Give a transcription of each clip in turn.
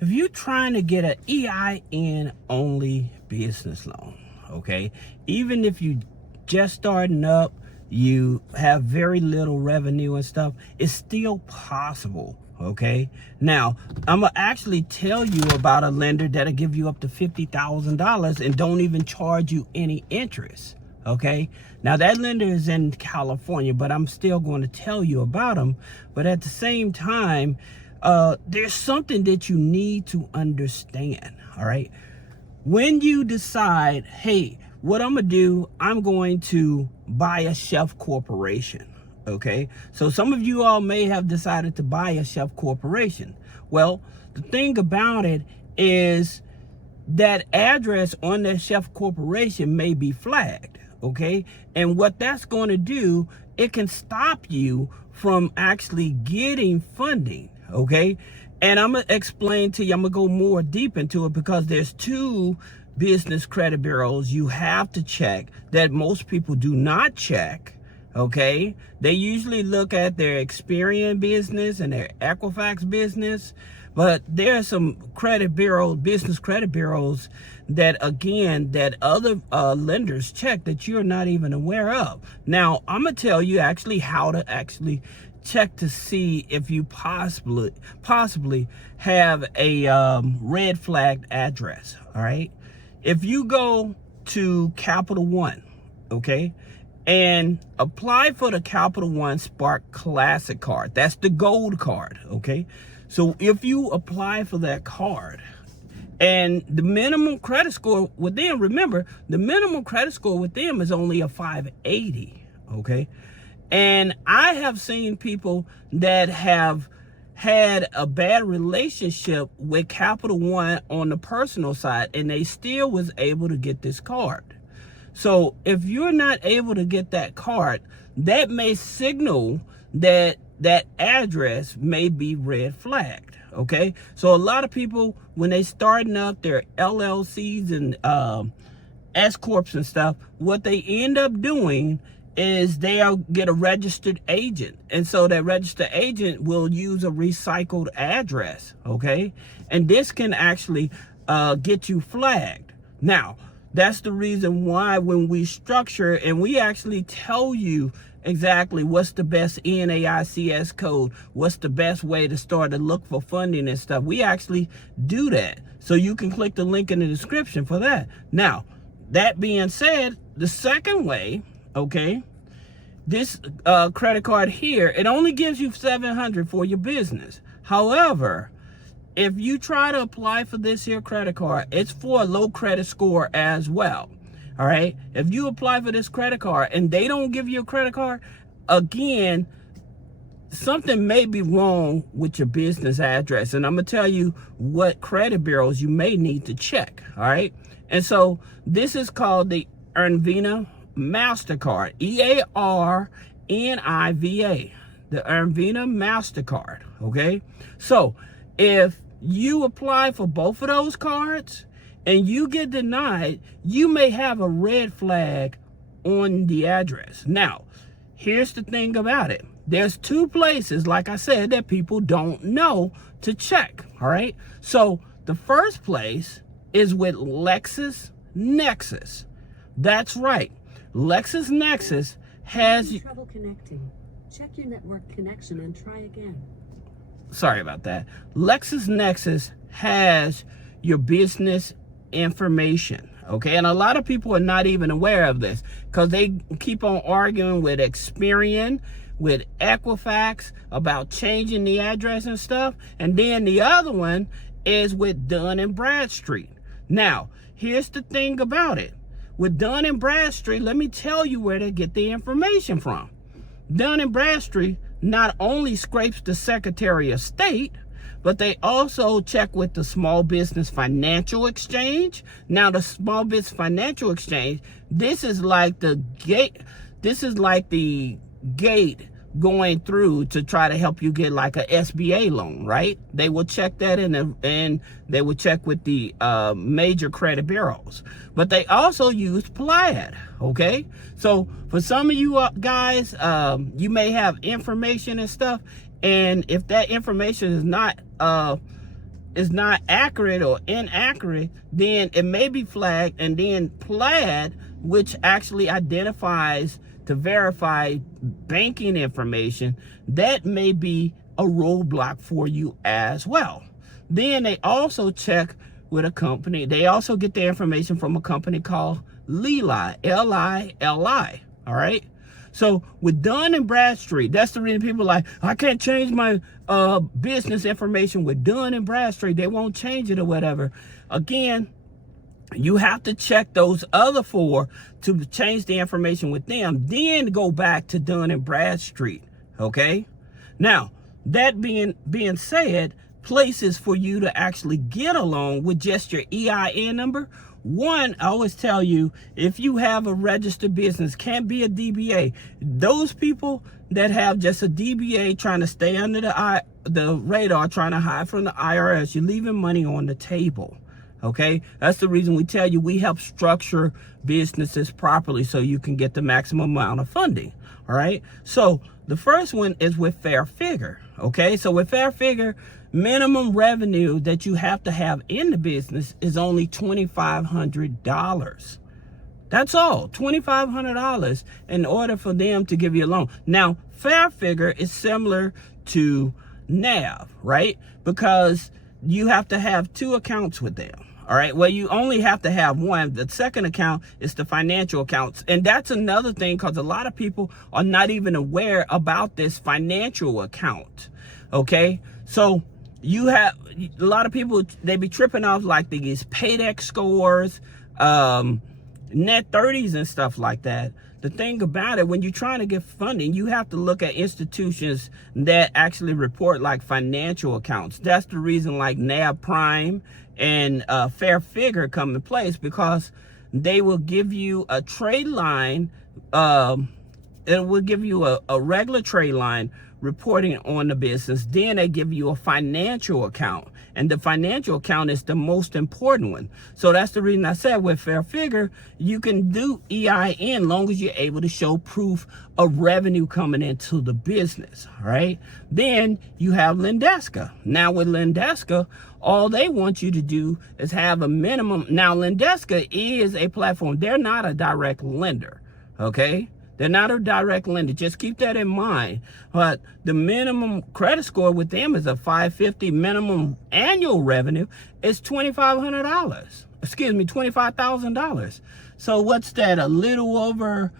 if you're trying to get an EIN only business loan, okay, even if you just starting up, you have very little revenue and stuff, it's still possible. Okay, now I'm gonna actually tell you about a lender that'll give you up to $50,000 and don't even charge you any interest. Okay, now that lender is in California, but I'm still going to tell you about them. But at the same time, there's something that you need to understand. All right, when you decide, hey, what I'm gonna do, I'm going to buy a chef corporation. Okay, so some of you all may have decided to buy a chef corporation. Well, the thing about it is that address on that chef corporation may be flagged. Okay, and what that's going to do, it can stop you from actually getting funding. Okay, and I'm gonna explain to you, I'm gonna go more deep into it, because there's two business credit bureaus you have to check that most people do not check. Okay, they usually look at their Experian business and their Equifax business, but there are some credit bureaus, business credit bureaus, that again, that other lenders check that you're not even aware of. Now, I'm gonna tell you actually how to actually check to see if you possibly have a red flagged address. All right, if you go to Capital One, okay, and apply for the Capital One Spark Classic card. That's the gold card, okay? So if you apply for that card, and the minimum credit score with them, remember, the minimum credit score with them is only a 580, okay? And I have seen people that have had a bad relationship with Capital One on the personal side, and they still was able to get this card. So if you're not able to get that card, that may signal that that address may be red flagged. Okay, so a lot of people, when they starting up their LLCs and S corps and stuff, what they end up doing is they'll get a registered agent, and so that registered agent will use a recycled address. Okay, and this can actually get you flagged. Now, that's the reason why when we structure and we actually tell you exactly what's the best NAICS code, what's the best way to start to look for funding and stuff, we actually do that. So you can click the link in the description for that. Now, that being said, the second way, okay, this credit card here, it only gives you $700 for your business. However, if you try to apply for this here credit card, it's for a low credit score as well. All right. If you apply for this credit card and they don't give you a credit card, again, something may be wrong with your business address. And I'm going to tell you what credit bureaus you may need to check. All right. And so this is called the EIN Mastercard, EARNIVA, the EIN Mastercard. Okay. So if you apply for both of those cards and you get denied, you may have a red flag on the address. Now, here's the thing about it. There's two places, like I said, that people don't know to check, all right? So the first place is with LexisNexis. That's right. LexisNexis has... trouble connecting. Check your network connection and try again. Sorry about that. LexisNexis has your business information, okay? And a lot of people are not even aware of this because they keep on arguing with Experian, with Equifax about changing the address and stuff. And then the other one is with Dun Bradstreet. Now, here's the thing about it. With Dun Bradstreet, let me tell you where they get the information from. Dun Bradstreet not only scrapes the Secretary of State, but they also check with the Small Business Financial Exchange. Now, the Small Business Financial Exchange, this is like the gate. This is like the gate going through to try to help you get like a SBA loan, right? They will check that and they will check with the major credit bureaus. But they also use Plaid, okay? So for some of you guys, you may have information and stuff, and if that information is not is not accurate or inaccurate, then it may be flagged. And then Plaid, which actually identifies to verify banking information, that may be a roadblock for you as well. Then they also check with a company. They also get their information from a company called Lili, L-I-L-I, all right? So with Dun Bradstreet, that's the reason people are like, I can't change my business information with Dun Bradstreet. They won't change it or whatever. Again, you have to check those other 4 to change the information with them, then go back to Dun Bradstreet, okay? Now, that being said, places for you to actually get along with just your EIN number. One, I always tell you, if you have a registered business, can't be a DBA. Those people that have just a DBA trying to stay under the radar, trying to hide from the IRS, you're leaving money on the table. Okay, that's the reason we tell you we help structure businesses properly so you can get the maximum amount of funding. All right, so the first one is with Fair Figure. Okay, so with Fair Figure, minimum revenue that you have to have in the business is only $2,500. That's all, $2,500 in order for them to give you a loan. Now, Fair Figure is similar to NAV, right? Because you have to have 2 accounts with them. All right, well, you only have to have one. The second account is the financial accounts. And that's another thing, because a lot of people are not even aware about this financial account. Okay, so you have a lot of people, they be tripping off like these Payday scores, net 30s and stuff like that. The thing about it, when you're trying to get funding, you have to look at institutions that actually report like financial accounts. That's the reason like NAV Prime and Fair Figure come in place, because they will give you a trade line. It will give you a regular trade line reporting on the business. Then they give you a financial account, and the financial account is the most important one. So that's the reason I said with Fair Figure, you can do EIN long as you're able to show proof of revenue coming into the business, right? Then you have Lendesca. Now with Lendesca, all they want you to do is have a minimum. Now Lendesca is a platform. They're not a direct lender, okay? They're not a direct lender. Just keep that in mind. But the minimum credit score with them is a 550. Minimum annual revenue is $2,500. Excuse me, $25,000. So what's that? A little over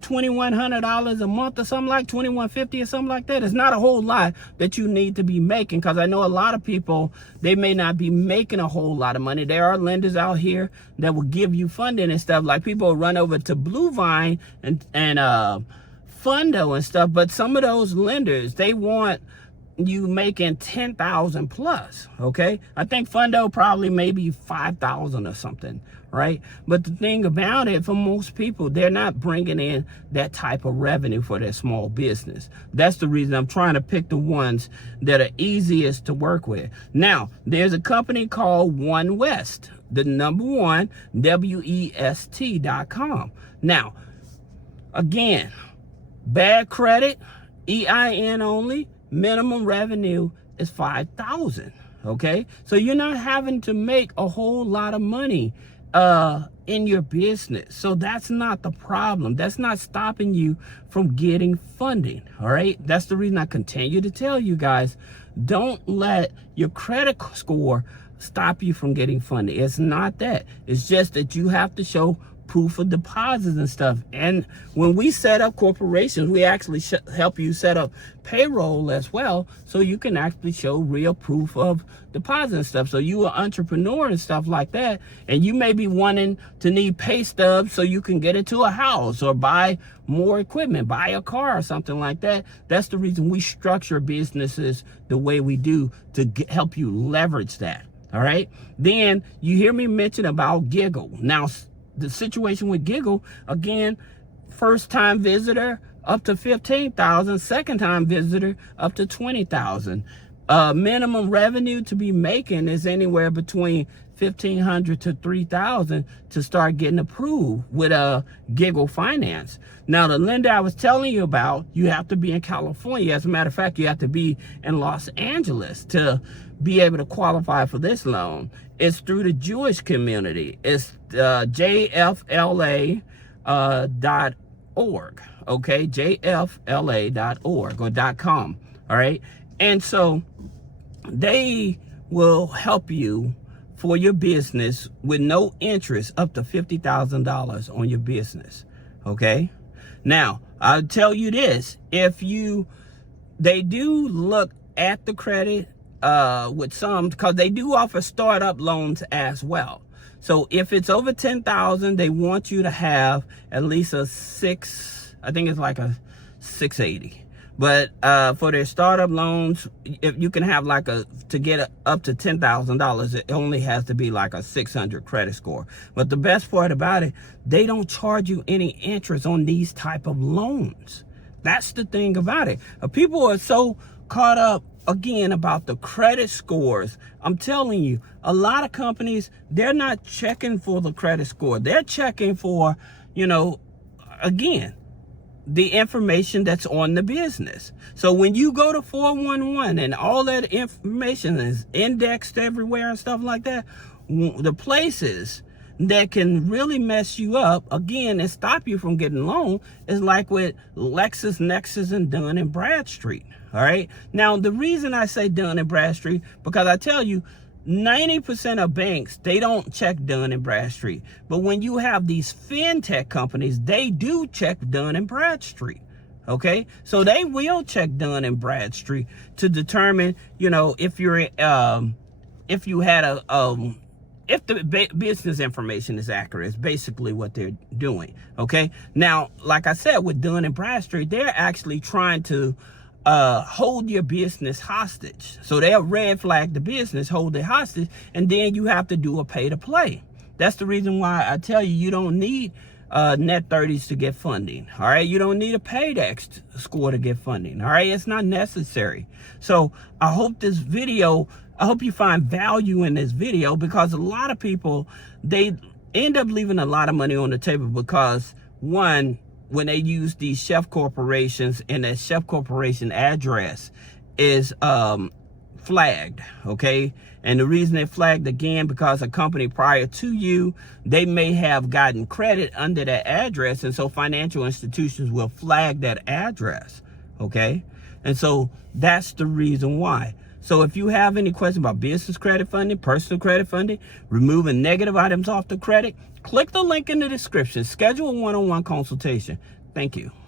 $2,100 a month or something, like $2,150 or something like that. It's not a whole lot that you need to be making, because I know a lot of people, they may not be making a whole lot of money. There are lenders out here that will give you funding and stuff. Like people will run over to Blue Vine and Fundo and stuff, but some of those lenders, they want you making 10,000 plus. Okay, I think Fundo probably maybe 5,000 or something, right? But the thing about it, for most people, they're not bringing in that type of revenue for their small business. That's the reason I'm trying to pick the ones that are easiest to work with. Now, there's a company called One West, the number 1, WEST.com. Now, again, bad credit, EIN only, minimum revenue is $5,000. Okay, so you're not having to make a whole lot of money in your business. So that's not the problem. That's not stopping you from getting funding. All right, that's the reason I continue to tell you guys, don't let your credit score stop you from getting funding. It's not that. It's just that you have to show proof of deposits and stuff. And when we set up corporations, we actually help you set up payroll as well, so you can actually show real proof of deposit and stuff. So you are an entrepreneur and stuff like that, and you may be wanting to need pay stubs so you can get into a house or buy more equipment, buy a car or something like that. That's the reason we structure businesses the way we do, to help you leverage that. All right, then you hear me mention about Giggle. Now, the situation with Giggle, again, first time visitor up to 15,000, second time visitor up to 20,000. minimum revenue to be making is anywhere between $1,500 to $3,000 to start getting approved with a Giggle Finance. Now, the lender I was telling you about, you have to be in California. As a matter of fact, you have to be in Los Angeles to be able to qualify for this loan. It's through the Jewish community. It's jfla.org, okay? jfla.org or .com, all right? And so they will help you for your business with no interest up to $50,000 on your business, okay? Now, I'll tell you this, they do look at the credit with some, because they do offer startup loans as well. So if it's over $10,000, they want you to have at least a 680. But for their startup loans, if you can have to get up to $10,000, it only has to be like a 600 credit score. But the best part about it, they don't charge you any interest on these type of loans. That's the thing about it. People are so caught up, again, about the credit scores. I'm telling you, a lot of companies, they're not checking for the credit score. They're checking for, again, the information that's on the business. So when you go to 411 and all that information is indexed everywhere and stuff like that, the places that can really mess you up, again, and stop you from getting loan is like with LexisNexis and Dun Bradstreet. All right. Now, the reason I say Dun Bradstreet, because I tell you, 90% of banks, they don't check Dun Bradstreet. But when you have these fintech companies, they do check Dun Bradstreet. Okay, so they will check Dun Bradstreet to determine, if the business information is accurate. Is basically what they're doing. Okay, now, like I said, with Dun Bradstreet, they're actually trying to hold your business hostage. So they'll red flag the business, hold it hostage, and then you have to do a pay to play. That's the reason why I tell you, you don't need net 30s to get funding. All right, you don't need a Payday score to get funding. All right, it's not necessary. So I hope you find value in this video, because a lot of people, they end up leaving a lot of money on the table because, one, when they use these chef corporations and that chef corporation address is flagged, okay? And the reason they flagged, again, because a company prior to you, they may have gotten credit under that address, and so financial institutions will flag that address, okay? And so that's the reason why. So if you have any questions about business credit funding, personal credit funding, removing negative items off the credit, click the link in the description. Schedule a one-on-one consultation. Thank you.